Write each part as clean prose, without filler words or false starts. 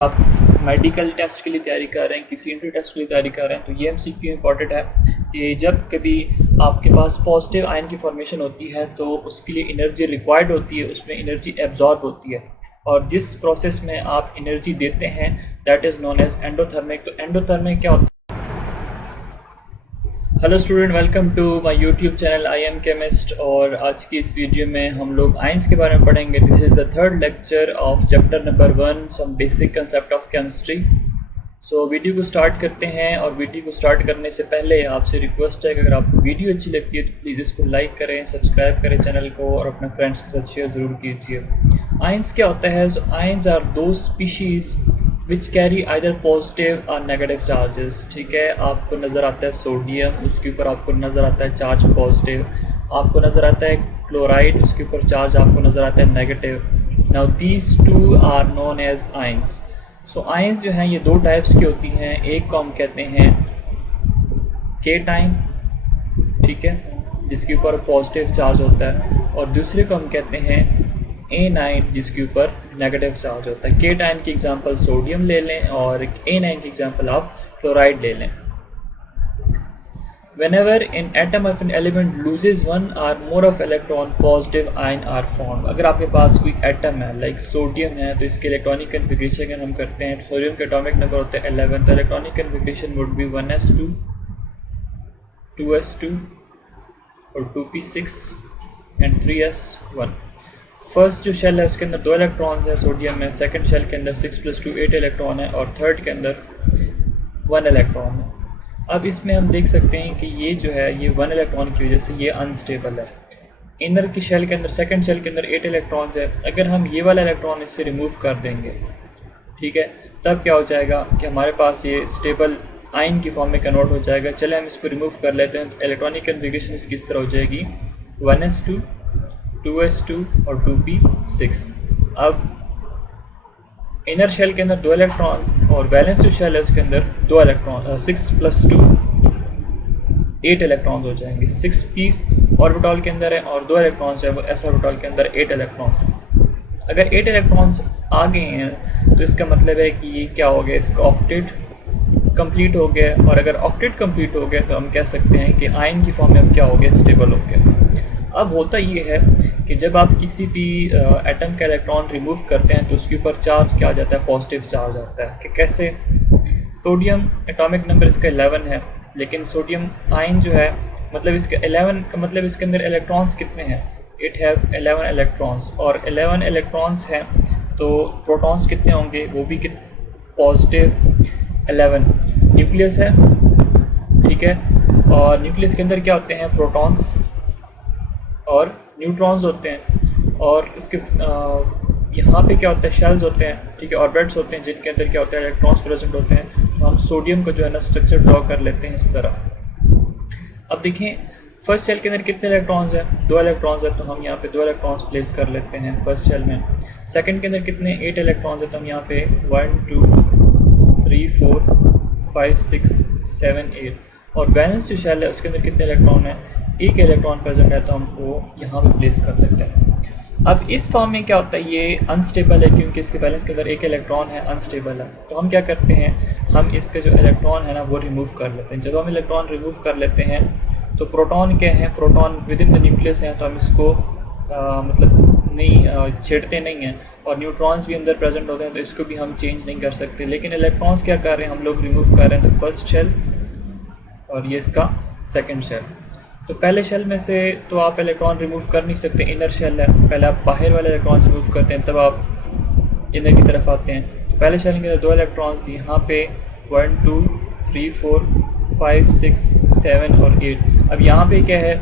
आप medical test के लिए तैयारी कर रहे हैं, किसी इंटरव्यू टेस्ट के लिए तैयारी कर रहे हैं, तो ये एमसीक्यू इंपॉर्टेंट है कि जब कभी आपके पास पॉजिटिव आयन की फॉर्मेशन होती है तो उसके लिए एनर्जी रिक्वायर्ड होती है, उसमें एनर्जी एब्जॉर्ब होती है और जिस प्रोसेस में आप एनर्जी देते हैं that is known as endothermic. तो एंडोथर्मिक क्या होता है? Hello student, welcome to my YouTube channel I am chemist. और आज की इस वीडियो में हम लोग आयंस के बारे में पढ़ेंगे। This is the third lecture of chapter number 1, some basic concept of chemistry. So video को स्टार्ट करते हैं। और वीडियो को स्टार्ट करने से पहले आपसे रिक्वेस्ट है कि अगर आपको वीडियो अच्छी लगती है तो प्लीज़ इसको लाइक करें, सब्सक्राइब करें चैनल को और अपने फ्रेंड्स के साथ शेयर ज़रूर कीजिए। आयंस क्या होता है? सो आयंस आर दो species which carry either positive और नेगेटिव चार्जेस। ठीक है, आपको नज़र आता है सोडियम, उसके ऊपर आपको नज़र आता है चार्ज पॉजिटिव। आपको नज़र आता है क्लोराइड, उसके ऊपर चार्ज आपको नज़र आता है negative. Now these two are known as ions. So ions जो हैं ये दो टाइप्स की होती हैं। एक को हम कहते हैं केटाइन, ठीक है, जिसके ऊपर पॉजिटिव चार्ज होता है, और दूसरे को हम कहते हैं A9, जिसके ऊपर नेगेटिव चार्ज होता है। केटाइन की एग्जांपल सोडियम ले लें और A9 की एग्जांपल आप क्लोराइड ले लें। Whenever an atom of an element loses one or more of electron, positive ion are formed। अगर आपके पास कोई एटम है लाइक सोडियम है तो इसके इलेक्ट्रॉनिक कन्फिग्रेशन हम करते हैं। सोडियम का एटॉमिक नंबर होता है 11, तो electronic configuration would be 1s2, 2s2 और 2p6 एंड 3s1। फर्स्ट जो शेल है उसके अंदर 2 इलेक्ट्रॉन्स है सोडियम में, सेकंड शेल के अंदर 6 + 2 8 इलेक्ट्रॉन है और थर्ड के अंदर 1 इलेक्ट्रॉन है। अब इसमें हम देख सकते हैं कि ये जो है ये 1 इलेक्ट्रॉन की वजह से ये अनस्टेबल है। इनर की शेल के अंदर, सेकंड शेल के अंदर 8 इलेक्ट्रॉन्स है। अगर हम ये वाला इलेक्ट्रॉन इससे रिमूव कर देंगे, ठीक है, तब क्या हो जाएगा कि हमारे पास ये स्टेबल आयन की फॉर्म में कन्वर्ट हो जाएगा। चले हम इसको रिमूव कर लेते हैं। तो इलेक्ट्रॉनिक कन्फिग्रेशन इसकी इस तरह हो जाएगी 1s2, 2s2 और 2p6। अब इनर शेल के अंदर 2 इलेक्ट्रॉन्स और बैलेंस जो शेल है उसके अंदर 2 इलेक्ट्रॉन, 6 + 2 8 इलेक्ट्रॉन्स हो जाएंगे। 6p ऑर्बिटल के अंदर है और 2 इलेक्ट्रॉन्स है वो s ऑर्बिटल के अंदर 8 इलेक्ट्रॉन्स हैं। अगर 8 इलेक्ट्रॉन्स आ गए हैं तो इसका मतलब है कि ये क्या हो गया, इसका ऑक्टेट कंप्लीट हो गया। और अगर ऑक्टेट कंप्लीट हो गया तो हम कह सकते हैं कि आयन की फॉर्म में अब क्या हो गया, स्टेबल हो गया। अब होता ये है कि जब आप किसी भी एटम का इलेक्ट्रॉन रिमूव करते हैं तो उसके ऊपर चार्ज क्या आ जाता है, पॉजिटिव चार्ज आता है। कि कैसे? सोडियम एटॉमिक नंबर इसका 11 है, लेकिन सोडियम आयन जो है मतलब इसका 11 का मतलब इसके अंदर इलेक्ट्रॉन्स कितने हैं, इट हैव 11 इलेक्ट्रॉन्स। और 11 इलेक्ट्रॉन्स हैं तो प्रोटॉन्स कितने होंगे, वो भी पॉजिटिव 11। न्यूक्लियस है, ठीक है, और न्यूक्लियस के अंदर क्या होते हैं, प्रोटॉन्स और न्यूट्रॉन्स होते हैं। और इसके यहाँ पे क्या होता है, शेल्स होते हैं, ठीक है, ऑर्बिट्स होते हैं जिनके अंदर क्या होता है, इलेक्ट्रॉन्स प्रेजेंट होते हैं। तो हम सोडियम को जो है ना स्ट्रक्चर ड्रॉ कर लेते हैं इस तरह। अब देखें फर्स्ट शेल के अंदर कितने इलेक्ट्रॉन्स हैं, 2 इलेक्ट्रॉन्स है, तो हम यहाँ पे 2 इलेक्ट्रॉन्स प्लेस कर लेते हैं फर्स्ट शेल में। सेकंड के अंदर कितने, 8 इलेक्ट्रॉन्स है, तो हम यहाँ पे 1 2 3 4 5 6 7 8। और बैलेंस जो शेल है उसके अंदर कितने इलेक्ट्रॉन है, 1 इलेक्ट्रॉन प्रेजेंट है, तो हम वो यहाँ पे प्लेस कर लेते हैं। अब इस फॉर्म में क्या होता है, ये अनस्टेबल है क्योंकि इसके बैलेंस के अंदर 1 इलेक्ट्रॉन है, अनस्टेबल है। तो हम क्या करते हैं, हम इसके जो इलेक्ट्रॉन है ना वो रिमूव कर लेते हैं। जब हम इलेक्ट्रॉन रिमूव कर लेते हैं तो प्रोटॉन क्या है, proton with in the nucleus हैं, तो हम इसको मतलब नहीं छेड़ते नहीं हैं। और न्यूट्रॉन्स भी अंदर प्रेजेंट होते हैं तो इसको भी हम चेंज नहीं कर सकते। लेकिन इलेक्ट्रॉन्स क्या कर रहे हैं, हम लोग रिमूव कर रहे हैं। तो फर्स्ट शेल और ये इसका सेकेंड शेल। तो पहले शेल में से तो आप इलेक्ट्रॉन रिमूव कर नहीं सकते, इनर शेल है, पहले आप बाहर वाले इलेक्ट्रॉन्स रिमूव करते हैं तब आप इनर की तरफ आते हैं। तो पहले शेल के अंदर 2 इलेक्ट्रॉन्स, यहाँ पे 1 2 3 4 5 6 7 और 8। अब यहाँ पे क्या है,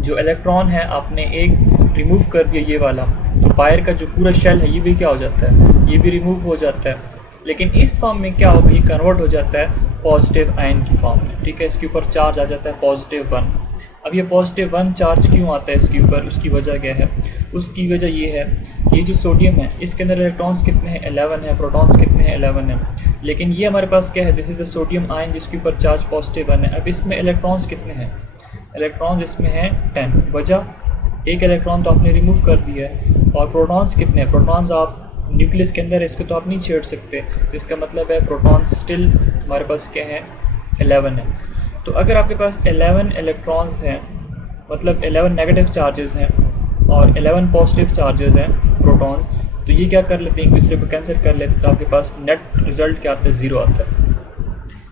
जो इलेक्ट्रॉन है आपने एक रिमूव कर दिया ये वाला, तो बाहर का जो पूरा शेल है ये भी क्या हो जाता है, ये भी रिमूव हो जाता है। लेकिन इस फॉर्म में क्या होगा, ये कन्वर्ट हो जाता है पॉजिटिव आयन की फॉर्म में, ठीक है। इसके ऊपर चार्ज आ जाता है +1। अब ये +1 चार्ज क्यों आता है इसके ऊपर, उसकी वजह क्या है, उसकी वजह ये है कि ये जो सोडियम है इसके अंदर इलेक्ट्रॉन्स कितने हैं, 11 है, प्रोटॉन्स कितने हैं, 11 है। लेकिन ये हमारे पास क्या है, this is the sodium ion जिसके ऊपर चार्ज +1 है। अब इसमें इलेक्ट्रॉन्स कितने हैं, इलेक्ट्रॉन्स इसमें हैं 10। वजह, 1 इलेक्ट्रॉन तो आपने रिमूव कर दिया है। और प्रोटॉन्स कितने हैं, प्रोटॉन्स आप न्यूक्लियस के अंदर इसको तो आप नहीं छेड़ सकते, तो इसका मतलब है प्रोटॉन स्टिल हमारे पास क्या है, 11 है। तो अगर आपके पास 11 इलेक्ट्रॉन्स हैं, मतलब 11 नेगेटिव चार्जेस हैं और 11 पॉजिटिव चार्जेस हैं प्रोटॉन्स, तो ये क्या कर लेते हैं, एक दूसरे को कैंसिल कर लेते हैं, तो आपके पास नेट रिजल्ट क्या आता है, 0 आता है।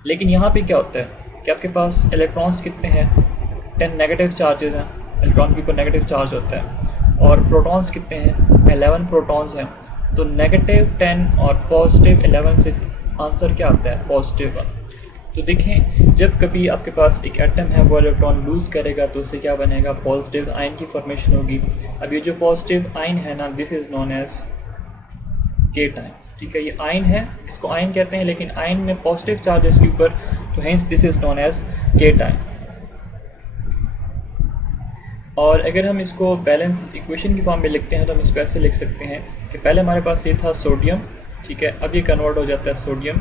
लेकिन यहाँ पे क्या होता है कि आपके पास इलेक्ट्रॉन्स कितने हैं, 10 नेगेटिव चार्जेस हैं, इलेक्ट्रॉन के ऊपर नेगेटिव चार्ज होता है, और प्रोटॉन्स कितने हैं, 11 प्रोटॉन्स हैं। तो नेगेटिव 10 और पॉजिटिव 11 से आंसर क्या आता है, पॉजिटिव 1। तो देखें, जब कभी आपके पास एक एटम है वो इलेक्ट्रॉन लूज़ करेगा तो उससे क्या बनेगा, पॉजिटिव आयन की फॉर्मेशन होगी। अब ये जो पॉजिटिव आयन है ना, this is known as cation, ठीक है। ये आयन है, इसको आयन कहते हैं, लेकिन आयन में पॉजिटिव चार्ज है इसके ऊपर, तो hence this is known as cation. और अगर हम इसको बैलेंस इक्वेशन की फॉर्म में लिखते हैं तो हम इसको ऐसे लिख सकते हैं कि पहले हमारे पास ये था सोडियम, ठीक है, अब ये कन्वर्ट हो जाता है सोडियम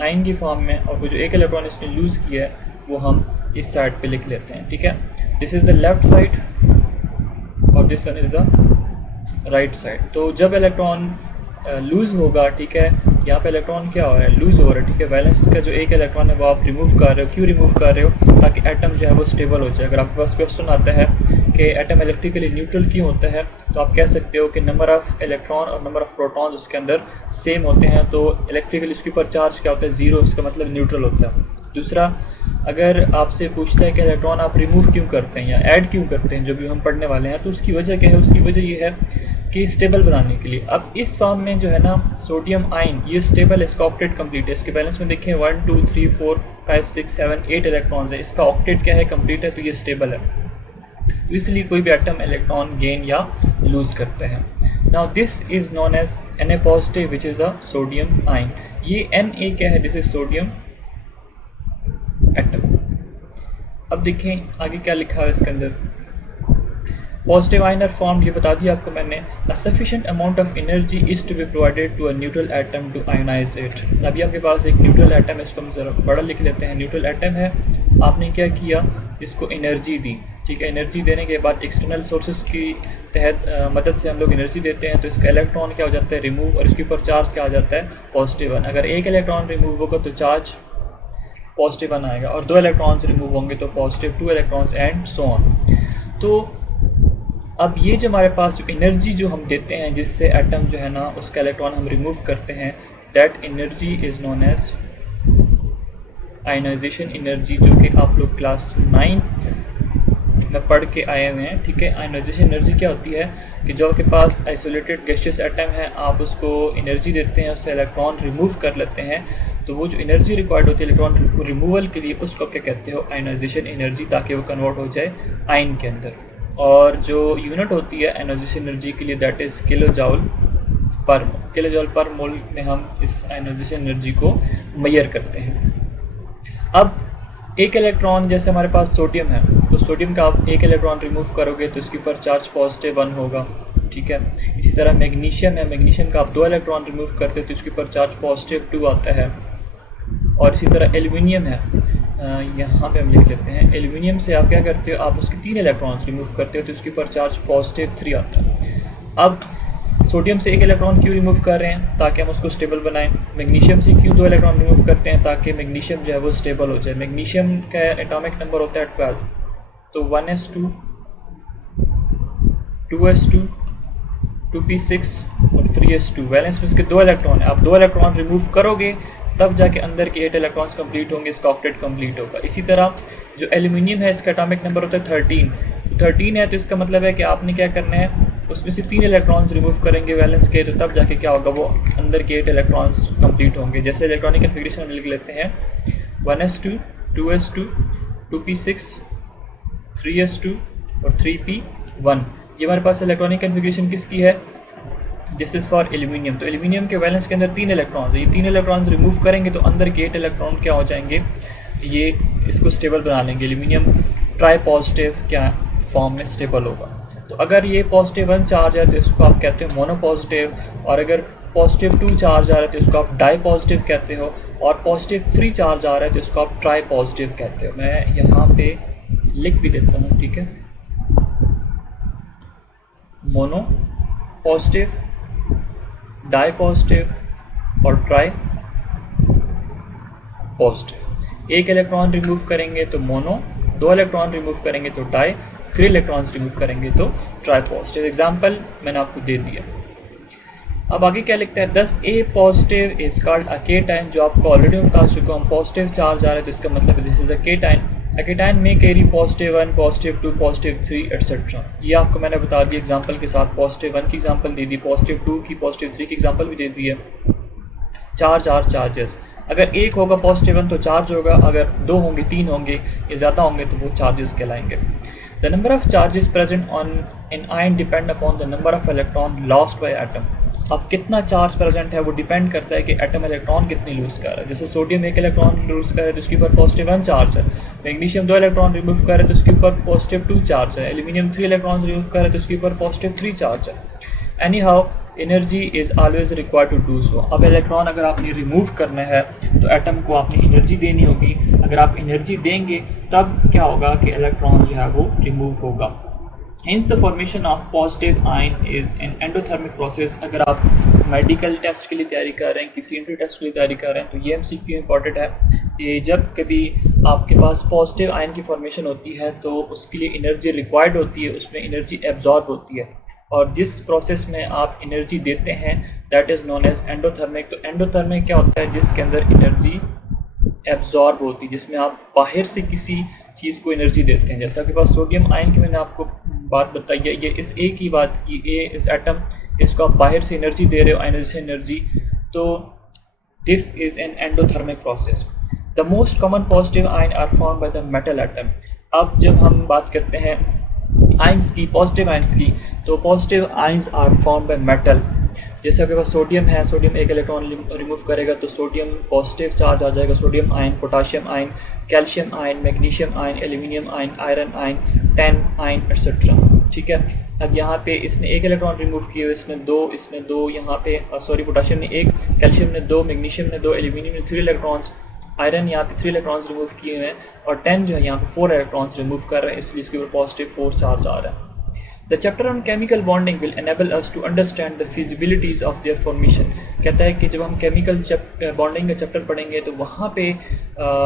आयन की फॉर्म में, और वो जो एक इलेक्ट्रॉन इसने लूज़ किया है वो हम इस साइड पे लिख लेते हैं, ठीक है। This is the left side और this one is the right side. तो जब इलेक्ट्रॉन लूज़ होगा, ठीक है, यहाँ पे इलेक्ट्रॉन क्या हो रहा है, लूज़ हो रहा है, ठीक है। वैलेंस का जो एक इलेक्ट्रॉन है वो आप रिमूव कर रहे हो, क्यों रिमूव कर रहे हो, ताकि एटम जो है वो स्टेबल हो जाए। अगर आपके पास क्वेश्चन आता है कि एटम इलेक्ट्रिकली न्यूट्रल क्यों होता है, तो आप कह सकते हो कि नंबर ऑफ़ इलेक्ट्रॉन और नंबर ऑफ़ प्रोटॉन्स उसके अंदर सेम होते हैं, तो इलेक्ट्रिकली उसके ऊपर चार्ज क्या होता है, 0, इसका मतलब न्यूट्रल होता है। दूसरा, अगर आपसे पूछता है कि इलेक्ट्रॉन आप रिमूव क्यों करते हैं या ऐड क्यों करते हैं, जो भी हम पढ़ने वाले हैं, तो उसकी वजह क्या है, उसकी वजह ये है कि स्टेबल बनाने के लिए। अब इस फॉर्म में जो है ना सोडियम आयन, ये स्टेबल है, इसका ऑक्टेट कंप्लीट है। इसके बैलेंस में देखें 1 2 3 4 5 6 7 8 इलेक्ट्रॉन्स है, इसका ऑक्टेट क्या है, कंप्लीट है, तो ये स्टेबल है। तो इसलिए कोई भी एटम इलेक्ट्रॉन गेन या लूज करते हैं। Now this is known as Na positive which is a sodium ion. ये Na क्या है, दिस इज सोडियम एटम। अब देखें आगे क्या लिखा है इसके अंदर, पॉजिटिव आयन आर फॉर्म्ड, ये बता दिया आपको मैंने। A sufficient amount of energy is to be provided to a neutral atom to ionise it. अभी आपके पास एक न्यूट्रल एटम है, इसको हम जरा बड़ा लिख लेते हैं। न्यूट्रल एटम है, आपने क्या किया, इसको एनर्जी दी, ठीक है। एनर्जी देने के बाद एक्सटर्नल सोर्सेज की तहत मदद से हम लोग एनर्जी देते हैं, तो इसका इलेक्ट्रॉन क्या हो जाता है, रिमूव, और इसके ऊपर चार्ज क्या आ जाता है, पॉजिटिव 1। अगर एक इलेक्ट्रॉन रिमूव होगा तो चार्ज पॉजिटिव 1 आएगा, और 2 इलेक्ट्रॉन्स रिमूव होंगे तो positive 2 electrons and so on. तो अब ये जो हमारे पास जो एनर्जी जो हम देते हैं जिससे एटम जो है ना उसका इलेक्ट्रॉन हम रिमूव करते हैं, that energy is known as ionisation energy, जो कि आप लोग क्लास 9th में पढ़ के आए हुए हैं, ठीक है। आयनाइजेशन एनर्जी क्या होती है कि जो आपके पास आइसोलेटेड गैसियस एटम है, आप उसको एनर्जी देते हैं, उससे इलेक्ट्रॉन रिमूव कर लेते हैं, तो वो जो एनर्जी रिक्वायर्ड होती है इलेक्ट्रॉन रिमूवल के लिए, उसको क्या कहते हो, आयनाइजेशन एनर्जी, ताकि वो कन्वर्ट हो जाए आयन के अंदर। और जो यूनिट होती है आयनाइजेशन एनर्जी के लिए, दैट इज़ किलो जूल पर मोल। किलो जूल पर मोल में हम इस आयनाइजेशन एनर्जी को मेजर करते हैं। अब एक इलेक्ट्रॉन, जैसे हमारे पास सोडियम है, तो सोडियम का आप एक इलेक्ट्रॉन रिमूव करोगे तो इसके ऊपर चार्ज पॉजिटिव 1 होगा, ठीक है। इसी तरह मैग्नीशियम है, मैग्नीशियम का आप 2 इलेक्ट्रॉन रिमूव करते हो तो इसके ऊपर चार्ज पॉजिटिव 2 आता है। और इसी तरह एल्यूमिनियम है, यहाँ पे हम लिख लेते हैं, एल्यूमिनियम से आप क्या करते हो, आप उसके 3 इलेक्ट्रॉन्स रिमूव करते हो तो उसके ऊपर चार्ज पॉजिटिव 3 आता है। अब सोडियम से एक इलेक्ट्रॉन क्यों रिमूव कर रहे हैं, ताकि हम उसको स्टेबल बनाएं। मैग्नीशियम से क्यों 2 इलेक्ट्रॉन रिमूव करते हैं, ताकि मैग्नीशियम जो है वो स्टेबल हो जाए। मैग्नीशियम का एटॉमिक नंबर होता है 12, तो 1s2 2s2 2p6 और 3s2, वैलेंस में इसके 2 इलेक्ट्रॉन है। आप 2 इलेक्ट्रॉन रिमूव करोगे तब जाके अंदर के 8 इलेक्ट्रॉन्स कंप्लीट होंगे, इसका ऑक्टेट कंप्लीट होगा। इसी तरह जो एल्यूमिनियम है, इसका एटॉमिक नंबर होता है 13, 13 है, तो इसका मतलब है कि आपने क्या करना है, उसमें से 3 इलेक्ट्रॉन्स रिमूव करेंगे वैलेंस के, तो तब जाके क्या होगा, वो अंदर के 8 इलेक्ट्रॉन्स कंप्लीट होंगे। जैसे इलेक्ट्रॉनिक कन्फिगरेशन हम लिख लेते हैं 1s2 2s2 2p6 3s2 और 3p1। ये हमारे पास इलेक्ट्रॉनिक कन्फिगरेशन किसकी है, दिस इज़ फॉर एल्यूमिनियम। तो एल्यूमिनियम के वैलेंस के अंदर 3 इलेक्ट्रॉन्स है, ये 3 इलेक्ट्रॉन्स रिमूव करेंगे तो अंदर के 8 इलेक्ट्रॉन क्या हो जाएंगे, ये इसको स्टेबल बना लेंगे। एल्यूमिनियम ट्राई पॉजिटिव क्या फॉर्म में स्टेबल होगा। तो अगर ये पॉजिटिव 1 चार्ज है तो इसको आप कहते हो मोनो पॉजिटिव, और अगर पॉजिटिव 2 चार्ज आ रहा है तो इसको आप डाई पॉजिटिव कहते हो, और पॉजिटिव 3 चार्ज आ रहा है तो इसको आप ट्राई पॉजिटिव कहते हो। मैं यहाँ पे लिख भी देता हूँ, ठीक है, मोनो पॉजिटिव डाई पॉजिटिव और ट्राई पॉजिटिव। एक इलेक्ट्रॉन रिमूव करेंगे तो मोनो, 2 इलेक्ट्रॉन रिमूव करेंगे तो डाई, 3 इलेक्ट्रॉन्स रिमूव करेंगे तो ट्राई पॉजिटिव। एग्जाम्पल मैंने आपको दे दिया। अब आगे क्या लिखता है, 10 a positive is called a cation, जो आपको ऑलरेडी बता चुका हूँ। पॉजिटिव चार्ज आ रहा है तो इसका मतलब this is a cation. A cation में कैरी +1, +2, +3 एटसेट्रा। ये आपको मैंने बता दिया एग्जांपल के साथ। +1 की एग्जांपल दे दी, +2 की, +3 की एग्जांपल भी दे दी है। चार्ज आर चार्जेस, अगर एक होगा +1 तो चार्ज होगा, अगर 2 होंगे, 3 होंगे या ज़्यादा होंगे तो वो चार्जेस कहलाएंगे। The number of charges present on in ion depend upon the number of electron lost by atom. अब कितना चार्ज प्रेजेंट है वो डिपेंड करता है कि एटम इलेक्ट्रॉन कितनी लूज कर रहा है। जैसे सोडियम 1 इलेक्ट्रॉन लूज कर रहा है तो उसके ऊपर +1 चार्ज है। मैग्नीशियम 2 इलेक्ट्रॉन रिमूव कर रहा है तो उसके ऊपर +2 चार्ज है। एल्यूमिनियम 3 इलेक्ट्रॉन रिमूव कर रहा है तो उसके ऊपर +3 चार्ज है। Anyhow energy is always required to do so. अब इलेक्ट्रॉन अगर आपने रिमूव करना है तो एटम को आपने एनर्जी देनी होगी। अगर आप एनर्जी देंगे तब क्या होगा कि इलेक्ट्रॉन जो है वो रिमूव होगा। Hence the formation of positive ion is an endothermic process। अगर आप मेडिकल टेस्ट के लिए तैयारी कर रहे हैं, किसी इंटरव्यू टेस्ट के लिए तैयारी कर रहे हैं तो ये MCQ इंपॉर्टेंट है कि जब कभी आपके पास पॉजिटिव आयन की फॉर्मेशन होती है तो उसके लिए एनर्जी रिक्वायर्ड होती है, उसमें एनर्जी एब्जॉर्ब होती है, और जिस प्रोसेस में आप एनर्जी देते हैं that is known as endothermic. तो एंडोथर्मिक क्या होता है, जिसके अंदर एनर्जी एब्जॉर्ब होती है, जिसमें आप बाहर से किसी चीज़ को एनर्जी देते हैं। जैसा कि पास सोडियम आयन की मैंने आपको बात बताई है, ये इस ए की बात की, ए इस एटम, इसको आप बाहर से एनर्जी दे रहे हो, आयनाइजेशन एनर्जी, तो this is an endothermic process. The most common positive ion are found by the metal atom. अब जब हम बात करते हैं आयंस की, पॉजिटिव आयंस की, तो positive ions are found by metal. जैसे आपके पास सोडियम है, सोडियम 1 इलेक्ट्रॉन रिमूव करेगा तो सोडियम पॉजिटिव चार्ज आ जाएगा, sodium ion, potassium ion, calcium ion, magnesium ion, aluminium ion, iron ion, tin ion etcetera. ठीक है। अब यहाँ पे इसने 1 इलेक्ट्रॉन रिमूव किए हुए, इसने दो यहाँ पे सॉरी पोटाशियम ने 1, कैल्शियम ने 2, मैग्नीशियम ने 2, एल्यूमिनियम ने 3 इलेक्ट्रॉन्स, आयरन यहाँ पे 3 इलेक्ट्रॉन्स रिमूव किए हुए हैं, और 10 जो है यहाँ पे 4 इलेक्ट्रॉन्स रिमूव कर रहे हैं, इसलिए इसके ऊपर +4 चार्ज आ रहा है। The chapter on chemical bonding will enable us to understand the feasibilities of their formation। कहता है कि जब हम केमिकल बॉन्डिंग का चैप्टर पढ़ेंगे तो वहाँ पे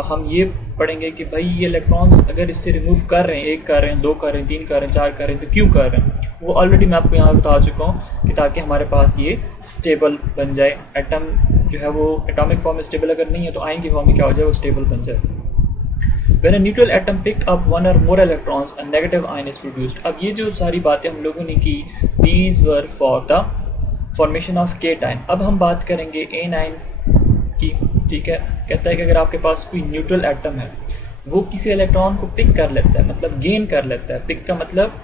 हम ये पढ़ेंगे कि भाई ये इलेक्ट्रॉन्स अगर इससे रिमूव कर रहे हैं, 1 कर रहे हैं, 2 कर रहे हैं, 3 कर रहे हैं, 4 कर रहे हैं, तो क्यों कर रहे हैं। वो ऑलरेडी मैं आपको यहाँ बता चुका हूँ कि ताकि हमारे पास ये स्टेबल बन जाए। एटम जो है वो एटॉमिक फॉर्म में स्टेबल अगर नहीं है तो आयन की फॉर्म में क्या हो जाए, वो स्टेबल बन जाए। When a neutral atom pick up 1 or more electrons, a negative ion is produced। अब ये जो सारी बातें हम लोगों ने की, these were for the formation of cation। अब हम बात करेंगे anion की। ठीक है। कहता है कि अगर आपके पास कोई न्यूट्रल एटम है, वो किसी इलेक्ट्रॉन को पिक कर लेता है, मतलब गेन कर लेता है। पिक का मतलब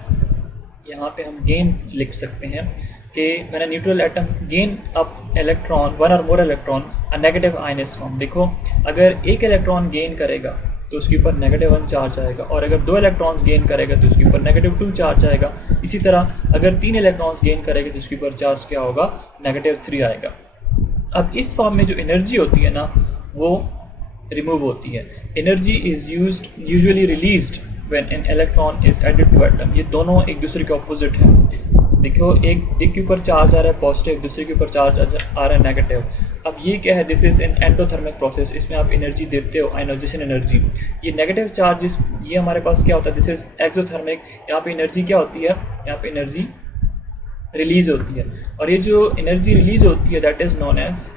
यहाँ पे हम गेन लिख सकते हैं कि मैंने neutral atom gain up electron 1 or more electron, a negative ion is formed। देखो अगर 1 इलेक्ट्रॉन गेन करेगा तो उसके ऊपर -1 चार्ज आएगा, और अगर 2 इलेक्ट्रॉन्स गेन करेगा तो उसके ऊपर -2 चार्ज आएगा। इसी तरह अगर 3 इलेक्ट्रॉन्स गेन करेगा तो उसके ऊपर चार्ज क्या होगा, -3 आएगा। अब इस फॉर्म में जो एनर्जी होती है ना वो रिमूव होती है। Energy is usually released when an electron is added to atom. ये दोनों एक दूसरे के ऑपोजिट हैं। देखो एक के ऊपर चार्ज आ रहा है पॉजिटिव, दूसरे के ऊपर चार्ज आ रहा है नेगेटिव। अब ये क्या है, this is an endothermic process. इसमें आप एनर्जी देते हो, आयनाइजेशन एनर्जी। ये नेगेटिव चार्जेस, ये हमारे पास क्या होता है, दिस इज एक्सोथर्मिक। यहाँ पे एनर्जी क्या होती है, यहाँ पे एनर्जी रिलीज होती है, और ये जो एनर्जी रिलीज होती है that is known as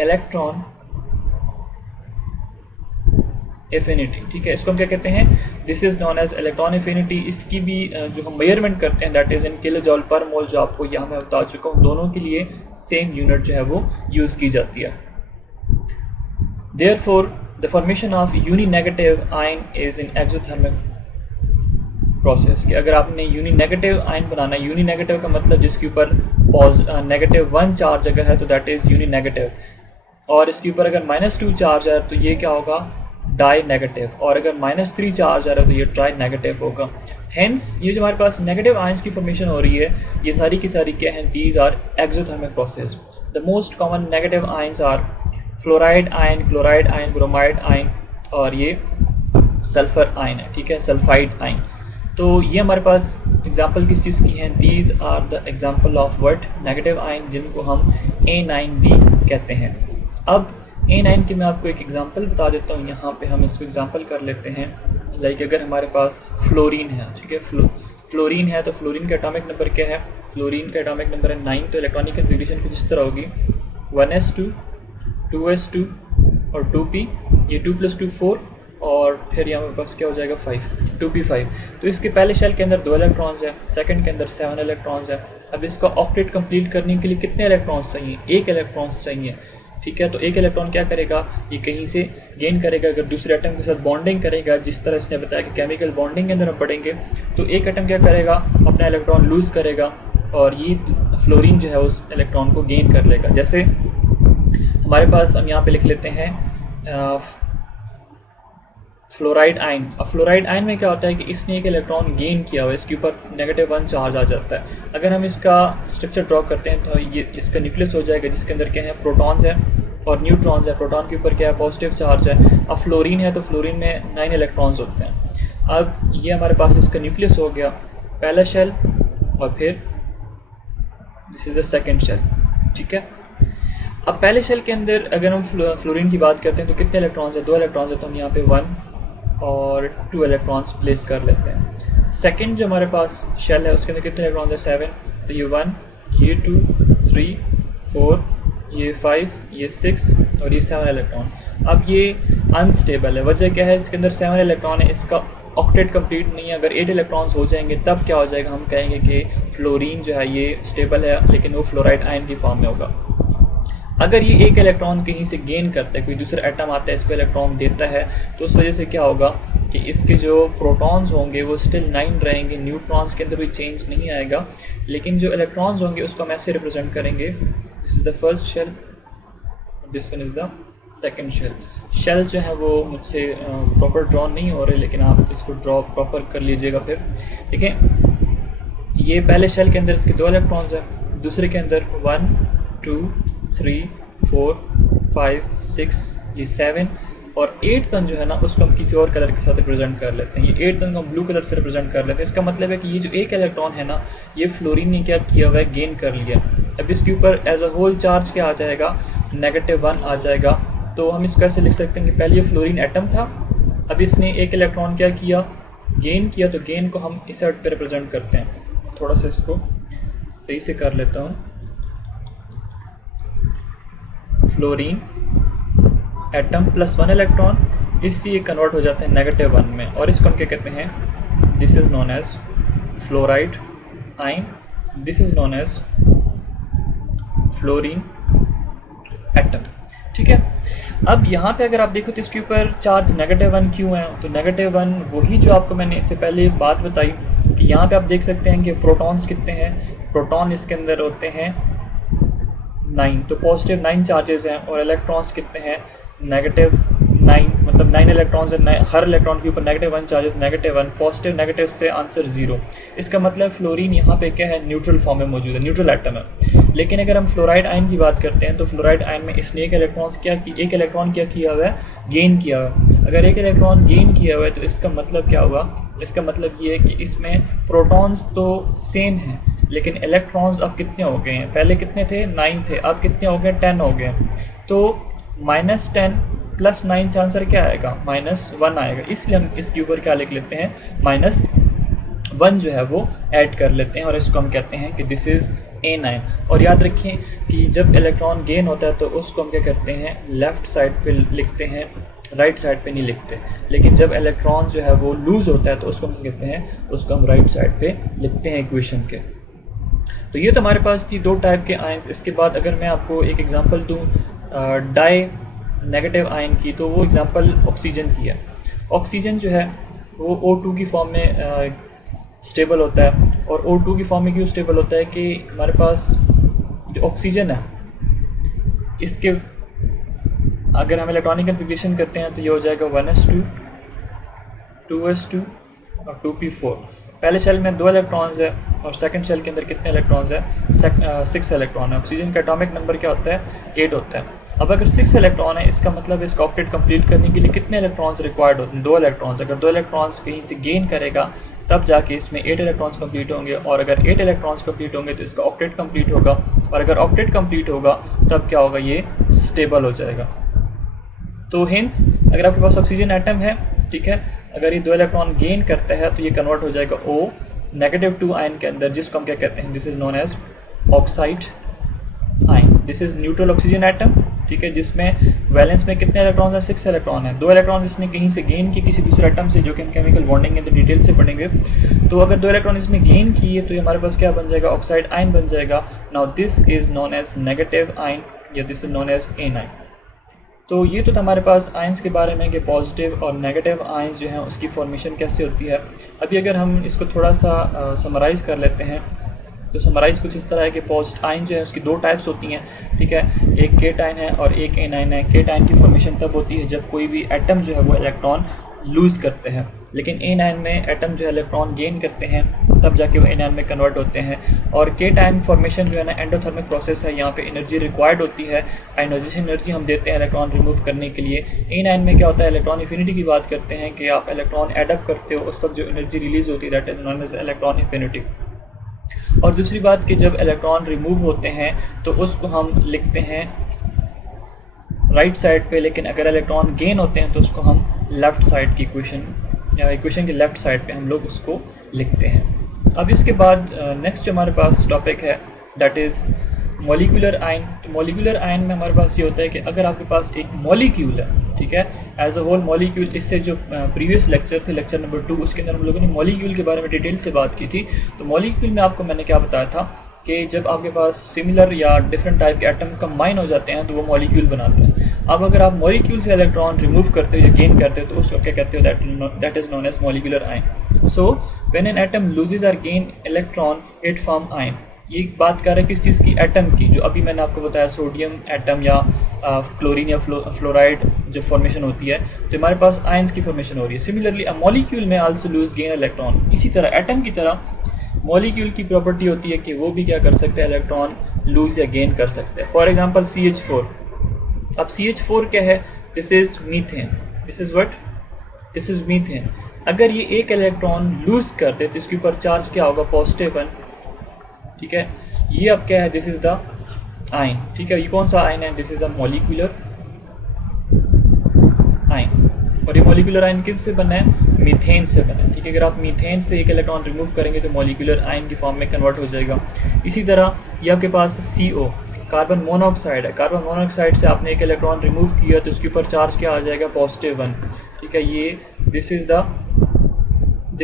electron affinity. ठीक है, इसको हम क्या कहते हैं, this is known as electron affinity. इसकी भी जो हम मेजरमेंट करते हैं that is in kilojoule per mole, जो आपको यहाँ मैं बता चुका हूँ। दोनों के लिए सेम यूनिट जो है वो यूज़ की जाती है। Therefore the formation of uni negative ion is in exothermic process. कि अगर आपने यूनी नेगेटिव आयन बनाना है, यूनी नेगेटिव का मतलब जिसके ऊपर -1 चार्ज अगर है तो दैट इज यूनी नेगेटिव, और इसके ऊपर अगर -2 चार्ज है तो ये क्या होगा, डाई नेगेटिव, और अगर -3 चार्ज आ रहा है तो ये ट्राई नेगेटिव होगा। हेंस ये जो हमारे पास नेगेटिव आयंस की फॉर्मेशन हो रही है, ये सारी की सारी क्या हैं, these are exothermic process. The most common negative ions are fluoride ion, chloride ion, bromide ion, और ये सल्फर आयन है। ठीक है, सल्फाइड आयन। तो ये हमारे पास एग्जांपल किस चीज़ की हैं, these are the example of what, negative ion, जिनको हम A9 भी कहते हैं। अब A9 की मैं आपको एक एग्जांपल बता देता हूँ, यहाँ पे हम इसको एग्जांपल कर लेते हैं। लाइक अगर हमारे पास फ्लोरीन है, ठीक है, फ्लोरीन है, तो फ्लोरीन का एटॉमिक नंबर क्या है, फ्लोरीन का एटॉमिक नंबर है 9। तो इलेक्ट्रॉनिक कन्फिग्रेशन कुछ इस तरह होगी 1s2 2s2 और 2p, ये 2 + 2 4, और फिर यहाँ पास क्या हो जाएगा 5, 2p5। तो इसके पहले शेल के अंदर 2 इलेक्ट्रॉन्स है, सेकंड के अंदर 7 इलेक्ट्रॉन्स है। अब इसका ऑक्टेट कंप्लीट करने के लिए कितने इलेक्ट्रॉन्स चाहिए, 1 इलेक्ट्रॉन्स चाहिए, ठीक है। तो एक इलेक्ट्रॉन क्या करेगा, ये कहीं से गेन करेगा, अगर दूसरे एटम के साथ बॉन्डिंग करेगा, जिस तरह इसने बताया कि केमिकल बॉन्डिंग के अंदर हम पढ़ेंगे, तो एक एटम क्या करेगा, अपना इलेक्ट्रॉन लूज़ करेगा और ये फ्लोरीन जो है उस इलेक्ट्रॉन को गेन कर लेगा। जैसे हमारे पास हम यहाँ पे लिख लेते हैं फ्लोराइड आयन। अब फ्लोराइड आयन में क्या होता है कि इसने एक इलेक्ट्रॉन गेन किया हुआ है, इसके ऊपर -1 चार्ज आ जाता है। अगर हम इसका स्ट्रक्चर ड्रॉ करते हैं तो ये इसका न्यूक्लियस हो जाएगा, जिसके अंदर क्या है, प्रोटॉन्स है और न्यूट्रॉन्स है। प्रोटॉन के ऊपर क्या है, पॉजिटिव चार्ज है। अब फ्लोरीन है तो फ्लोरीन में 9 इलेक्ट्रॉन्स होते हैं। अब ये हमारे पास इसका न्यूक्लियस हो गया, पहला शेल, और फिर this is the second shell, ठीक है। अब पहले शेल के अंदर अगर हम फ्लोरीन की बात करते हैं तो कितने इलेक्ट्रॉन्स है, 2 इलेक्ट्रॉन्स है, तो हम यहाँ पे 1 और 2 इलेक्ट्रॉन्स प्लेस कर लेते हैं। सेकंड जो हमारे पास शेल है उसके अंदर कितने इलेक्ट्रॉन्स है, 7, तो ये 1, ये 2, 3, 4, ये 5, ये 6 और ये 7 इलेक्ट्रॉन। अब ये अनस्टेबल है, वजह क्या है, इसके अंदर 7 इलेक्ट्रॉन है, इसका ऑक्टेट कंप्लीट नहीं है। अगर 8 इलेक्ट्रॉन्स हो जाएंगे तब क्या हो जाएगा, हम कहेंगे कि फ्लोरीन जो है ये स्टेबल है, लेकिन वो फ्लोराइड आयन की फॉर्म में होगा। अगर ये एक इलेक्ट्रॉन कहीं से गेन करता है, कोई दूसरा एटम आता है इसको इलेक्ट्रॉन देता है, तो उस वजह से क्या होगा कि इसके जो प्रोटॉन्स होंगे वो स्टिल 9 रहेंगे, न्यूट्रॉन्स के अंदर कोई चेंज नहीं आएगा, लेकिन जो इलेक्ट्रॉन्स होंगे उसको हम ऐसे रिप्रेजेंट करेंगे, this is the first shell, this one is the second shell. Shell जो है वो मुझसे प्रॉपर ड्रॉ नहीं हो रहे, लेकिन आप इसको ड्रॉ प्रॉपर कर लीजिएगा फिर, ठीक है। ये पहले शेल के अंदर इसके 2 इलेक्ट्रॉन्स है, दूसरे के अंदर 1, 2, 3, 4, 5, 6, ये 7 और 8th वन जो है ना उसको हम किसी और कलर के साथ रिप्रेजेंट कर लेते हैं। ये 8th वन को हम ब्लू कलर से रिप्रेजेंट कर लेते हैं। इसका मतलब है कि ये जो एक इलेक्ट्रॉन है ना, ये फ्लोरीन ने क्या किया हुआ है, गेन कर लिया। अब इसके ऊपर एज अ होल चार्ज क्या आ जाएगा, -1 आ जाएगा। तो हम इसको ऐसे लिख सकते हैं कि पहले ये फ्लोरीन एटम था, अब इसने एक इलेक्ट्रॉन क्या किया, गेन किया, तो गेन को हम इस साइड पर रिप्रेजेंट करते हैं। थोड़ा सा इसको सही से कर लेता हूँ, फ्लोरीन एटम +1 इलेक्ट्रॉन, इससे ये कन्वर्ट हो जाते हैं -1 में, और इसको हम क्या कहते हैं, this is known as fluoride ion, this is known as fluorine atom, ठीक है। अब यहाँ पे अगर आप देखो तो इसके ऊपर चार्ज -1 क्यों है, तो -1 वही जो आपको मैंने इससे पहले बात बताई कि यहाँ पे आप देख सकते हैं कि प्रोटॉन्स कितने हैं, प्रोटॉन इसके अंदर होते हैं 9, तो पॉजिटिव 9 चार्जेस हैं, और इलेक्ट्रॉन्स कितने हैं, -9, मतलब 9 इलेक्ट्रॉन्स है, हर इलेक्ट्रॉन के ऊपर -1 चार्जेस, -1, पॉजिटिव नेगेटिव से आंसर 0। इसका मतलब फ्लोरीन यहाँ पे क्या है, न्यूट्रल फॉर्म में मौजूद है, न्यूट्रल एटम है। लेकिन अगर हम फ्लोराइड आयन की बात करते हैं तो फ्लोराइड आयन में इसने एक इलेक्ट्रॉन क्या किया हुआ है, गेन किया हुआ है। अगर एक इलेक्ट्रॉन गेन किया हुआ है तो इसका मतलब क्या होगा, इसका मतलब ये है कि इसमें प्रोटॉन्स तो सेम हैं, लेकिन इलेक्ट्रॉन्स अब कितने हो गए हैं, पहले कितने थे, 9 थे, अब कितने हो गए, 10 हो गए। तो -10 + 9 से आंसर क्या आएगा, -1 आएगा। इसलिए हम इसके ऊपर क्या लिख लेते हैं, -1 जो है वो ऐड कर लेते हैं, और इसको हम कहते हैं कि दिस इज़ A9। और याद रखें कि जब इलेक्ट्रॉन गेन होता है तो उसको हम क्या करते हैं, लेफ़्ट साइड पे लिखते हैं, राइट साइड पे नहीं लिखते। लेकिन जब इलेक्ट्रॉन जो है वो लूज़ होता है तो उसको हम कहते हैं, उसको हम राइट साइड पे लिखते हैं इक्वेशन के। तो ये तो हमारे पास थी 2 टाइप के आयंस। इसके बाद अगर मैं आपको एक एग्जांपल दूं डाई नेगेटिव आयन की, तो वो एग्जांपल ऑक्सीजन की है। ऑक्सीजन जो है वो O2 की फॉर्म में स्टेबल होता है, और O2 की फॉर्म में क्यों स्टेबल होता है कि हमारे पास जो ऑक्सीजन है इसके अगर हम इलेक्ट्रॉनिक कन्फिग्रेशन करते हैं तो ये हो जाएगा 1s2 2s2 और 2p4। पहले शेल में 2 इलेक्ट्रॉन्स है, और सेकंड शेल के अंदर कितने इलेक्ट्रॉन्स है, 6 इलेक्ट्रॉन है। ऑक्सीजन का एटॉमिक नंबर क्या होता है, 8 होता है। अब अगर 6 इलेक्ट्रॉन है, इसका मतलब इसका ऑक्टेट कंप्लीट करने के लिए कितने इलेक्ट्रॉन्स रिक्वायर्ड होते हैं, 2 इलेक्ट्रॉन्स। अगर 2 इलेक्ट्रॉन्स कहीं से गेन करेगा तब जाके इसमें 8 इलेक्ट्रॉन्स कंप्लीट होंगे, और अगर 8 इलेक्ट्रॉन्स कंप्लीट होंगे तो इसका ऑक्टेट कंप्लीट होगा, और अगर ऑक्टेट कंप्लीट होगा तब क्या होगा, ये स्टेबल हो जाएगा। तो हिंस अगर आपके पास ऑक्सीजन एटम है, ठीक है, अगर ये 2 इलेक्ट्रॉन गेन करता है तो ये कन्वर्ट हो जाएगा O -2 आयन के अंदर, जिसको हम क्या कहते हैं, this is known as oxide ion. This is neutral oxygen atom, ठीक है, जिसमें वैलेंस में कितने इलेक्ट्रॉन है, 6 इलेक्ट्रॉन है। 2 इलेक्ट्रॉन इसने कहीं से गेन की किसी दूसरे एटम से, जो कि हम केमिकल बॉन्डिंग है तो डिटेल से पढ़ेंगे। तो अगर 2 इलेक्ट्रॉन इसने गेन किए तो ये हमारे पास क्या बन जाएगा, ऑक्साइड आयन बन जाएगा। Now this is known as negative ion, या this is known as anion. तो ये तो था हमारे पास आयंस के बारे में कि पॉजिटिव और नेगेटिव आयंस जो हैं उसकी फॉर्मेशन कैसे होती है। अभी अगर हम इसको थोड़ा सा समराइज़ कर लेते हैं, तो समराइज़ कुछ इस तरह है कि पॉजिटिव आयन जो है उसकी 2 टाइप्स होती हैं, ठीक है, एक केटायन है और एक एनायन है। केटायन की फॉर्मेशन तब होती है जब कोई भी एटम जो है वो इलेक्ट्रॉन लूज़ करते हैं, लेकिन एनायन में एटम जो है इलेक्ट्रॉन गेन करते हैं, तब जाके वो एनायन में कन्वर्ट होते हैं। और केटायन फॉर्मेशन जो है ना एंडोथर्मिक प्रोसेस है, यहाँ पे एनर्जी रिक्वायर्ड होती है, आयनाइजेशन एनर्जी हम देते हैं इलेक्ट्रॉन रिमूव करने के लिए। एनायन में क्या होता है, इलेक्ट्रॉन एफिनिटी की बात करते हैं कि आप इलेक्ट्रॉन एडअप करते हो, उस वक्त जो एनर्जी रिलीज होती है that is known as electron affinity. और दूसरी बात कि जब इलेक्ट्रॉन रिमूव होते हैं तो उसको हम लिखते हैं राइट साइड पे, लेकिन अगर इलेक्ट्रॉन गेन होते हैं तो उसको हम लेफ़्ट साइड की इक्वेशन या इक्वेशन के लेफ़्ट साइड पे हम लोग उसको लिखते हैं। अब इसके बाद नेक्स्ट जो हमारे पास टॉपिक है दैट इज़ मॉलिक्यूलर आयन। तो मॉलिक्यूलर आयन में हमारे पास ये होता है कि अगर आपके पास एक मॉलिक्यूल है, ठीक है, एज अ होल मॉलिक्यूल, इससे जो प्रीवियस लेक्चर थे लेक्चर नंबर 2 उसके अंदर हम लोगों ने मॉलिक्यूल के बारे में डिटेल से बात की थी। तो मॉलिक्यूल में आपको मैंने क्या बताया था कि जब आपके पास सिमिलर या डिफरेंट टाइप के एटम कंबाइन हो जाते हैं तो वो मॉलिक्यूल बनाते हैं। अब अगर आप मॉलिक्यूल से इलेक्ट्रॉन रिमूव करते हो या गेन करते हो तो उसको क्या कहते हो, that is known as molecular ion. So when an atom loses और gain electron it form ion. ये बात कर रहे हैं किस चीज़ की, एटम की, जो अभी मैंने आपको बताया सोडियम एटम या क्लोरीन या फ्लोराइड जब फॉर्मेशन होती है तो हमारे पास आयंस की फॉर्मेशन हो रही है। सिमिलरली अ मॉलिक्यूल में आल्सो लूज गेन इलेक्ट्रॉन। इसी तरह एटम की तरह मॉलिक्यूल की प्रॉपर्टी होती है कि वो भी क्या कर सकते हैं, इलेक्ट्रॉन लूज या गेन कर सकते हैं। For example CH4। अब CH4 क्या है, this is methane, this is what, this is methane. अगर ये एक इलेक्ट्रॉन लूज कर दे तो इसके ऊपर चार्ज क्या होगा, +1, ठीक है। ये अब क्या है, दिस इज द आयन, ठीक है। ये कौन सा आयन है, this is the molecular ion. और ये मॉलिक्यूलर आयन किस से बना है, मीथेन से बना है, ठीक है। अगर आप मीथेन से एक इलेक्ट्रॉन रिमूव करेंगे तो मॉलिक्यूलर आयन की फॉर्म में कन्वर्ट हो जाएगा। इसी तरह ये आपके पास CO कार्बन मोनोऑक्साइड है। कार्बन मोनोऑक्साइड से आपने एक इलेक्ट्रॉन रिमूव किया तो उसके ऊपर चार्ज क्या आ जाएगा, +1, ठीक है। ये दिस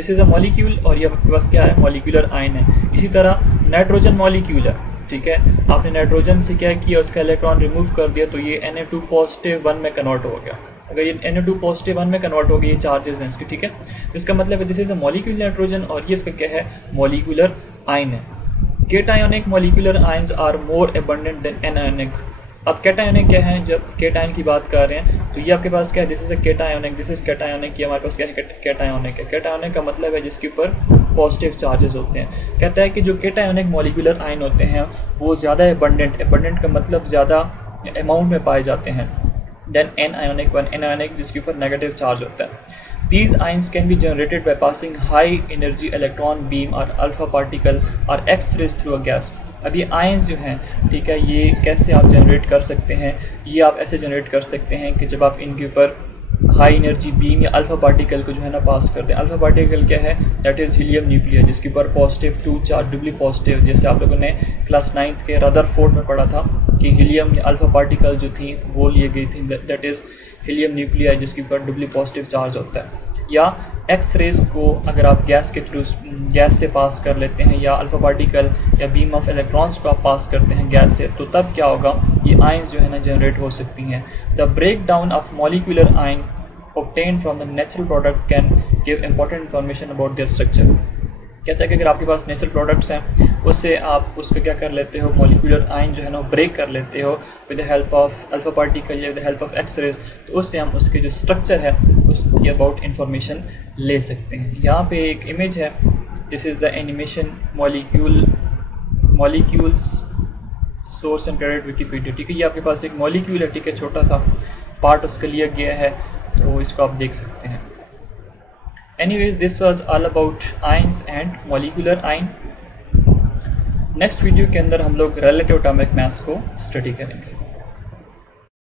इज अ मॉलिक्यूल और ये आपके पास क्या है, मॉलिक्यूलर आयन है। इसी तरह नाइट्रोजन मॉलिक्यूल है, ठीक है। आपने नाइट्रोजन से क्या किया, उसका इलेक्ट्रॉन रिमूव कर दिया तो ये Na2+1 में कन्वर्ट हो गया। अगर ये Na2+1 में कन्वर्ट हो गया, ये चार्जेस हैं इसके, ठीक है। तो इसका मतलब है this is a molecule nitrogen और ये इसका क्या है, मॉलिक्यूलर आयन है। Cationic molecular ions are more abundant than anionic. अब केटायोनिक क्या है, जब केटायन की बात कर रहे हैं तो ये आपके पास क्या है, this is a cationic, this is cationic. ये हमारे पास क्या है, केटायोनिक है। केटायोनिक का मतलब है जिसके ऊपर पॉजिटिव चार्जेस होते हैं। कहता है कि जो केटायोनिक मॉलिक्यूलर आयन होते हैं वो ज़्यादा एबंडेंट का मतलब ज़्यादा अमाउंट में पाए जाते हैं देन एनायोनिक जिसके ऊपर नेगेटिव चार्ज होता है। These ions can be generated by passing high energy electron beam or alpha particle or X-rays through a gas। अब ये आयंस जो हैं, ठीक है, ये कैसे आप जनरेट कर सकते हैं, ये आप ऐसे जनरेट कर सकते हैं कि जब आप इनके ऊपर हाई एनर्जी बीम या अल्फा पार्टिकल को जो है ना पास कर दें। अल्फा पार्टिकल क्या है, दैट इज़ हीलियम न्यूक्लियर, जिसके ऊपर +2 चार्ज, डुबली पॉजिटिव, जैसे आप लोगों ने क्लास 9th के रदरफोर्ड में पढ़ा था कि हीलियम या अल्फा पार्टिकल जो थी वो लिए गई थी, दैट इज़ हीलियम न्यूक्लियर जिसके ऊपर डुबली पॉजिटिव चार्ज होता है। या एक्स रेज को अगर आप गैस के थ्रू गैस से पास कर लेते हैं या अल्फा पार्टिकल या बीम ऑफ इलेक्ट्रॉन्स को आप पास करते हैं गैस से, तो तब क्या होगा, ये आयंस जो है ना जनरेट हो सकती हैं। The breakdown of molecular ion obtained from the natural product can give important information about their structure। कहता है कि अगर आपके पास नेचुरल प्रोडक्ट्स हैं उससे आप उसको क्या कर लेते हो, मॉलिक्यूलर आयन जो है ना ब्रेक कर लेते हो with the help of alpha particle या with the help of X rays, तो उससे हम उसके जो स्ट्रक्चर है उसकी अबाउट इंफॉर्मेशन ले सकते हैं। यहाँ पे एक इमेज है, this is the animation molecules source and credit Wikipedia, ठीक है। ये आपके पास एक मॉलिक्यूल है, ठीक है, छोटा सा पार्ट उसका लिया गया है, तो इसको आप देख सकते हैं। Anyways this was all about ions and molecular ion. Next video के अंदर हम लोग रिलेटिव एटॉमिक मास को स्टडी करेंगे।